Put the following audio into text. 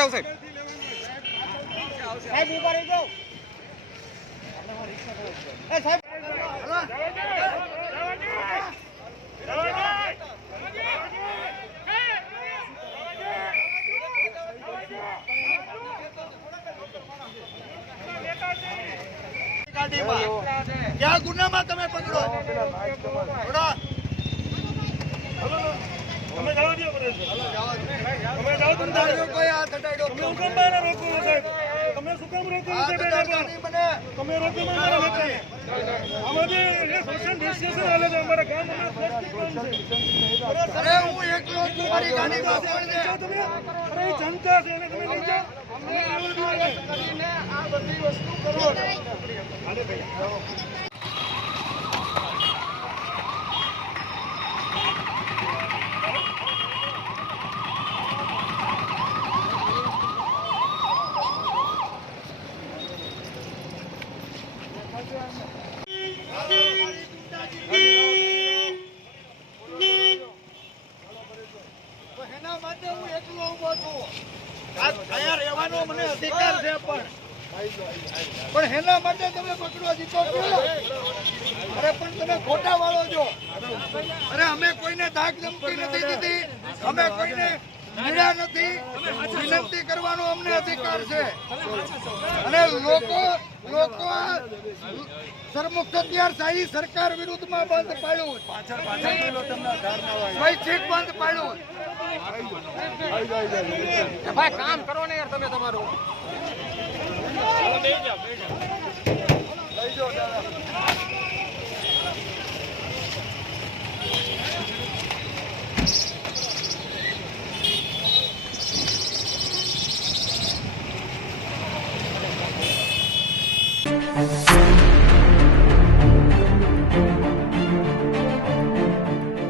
જાવ સાહેબ. સાહેબ ઉભા રહી જાઓ. એ સાહેબ ક્યાં ગુનામાં તમે પકડો તમે જાઓ દો પડે છે. તમે જાઓ તમે દાડીઓ કોઈ હાથ હટાડ્યો તમે હુકમ મારા રોકો છો સાહેબ. તમે શું કામ રોકો છો સાહેબ? તમે રોકો મારા લોકોને. અમારે એ સોશિયલ ડિસ્ટન્સ હાલે છે અમારા ગામ અમારા પ્લાસ્ટિક બંધ છે. અરે હું એકલો છું મારી ગાડીમાં કોણ છે તમે અરે એ જનતા છે એને તમે લઈ જાઓ. આ બધી વસ્તુ કરો હાલે ભાઈ. એના માટે હું એકલો ઉભો છું. અહીંયા રહેવાનો મને અધિકાર છે પણ એના માટે તમે પકડવા દીધો છો. અરે પણ તમે ખોટા વાળો છો. અરે અમે કોઈને ધાક ધમકી નથી દીધી. અમે કોઈને મળ્યા નથી. વિનંતી કરવાનો અમને અધિકાર છે. અને લોકો સરમુખત્યાર શાહી સરકાર વિરુદ્ધમાં બંધ પાડ્યું. સ્વૈચ્છિક બંધ પાડ્યું. ભાઈ કામ કરો ને યાર તમે તમારું. Thank you.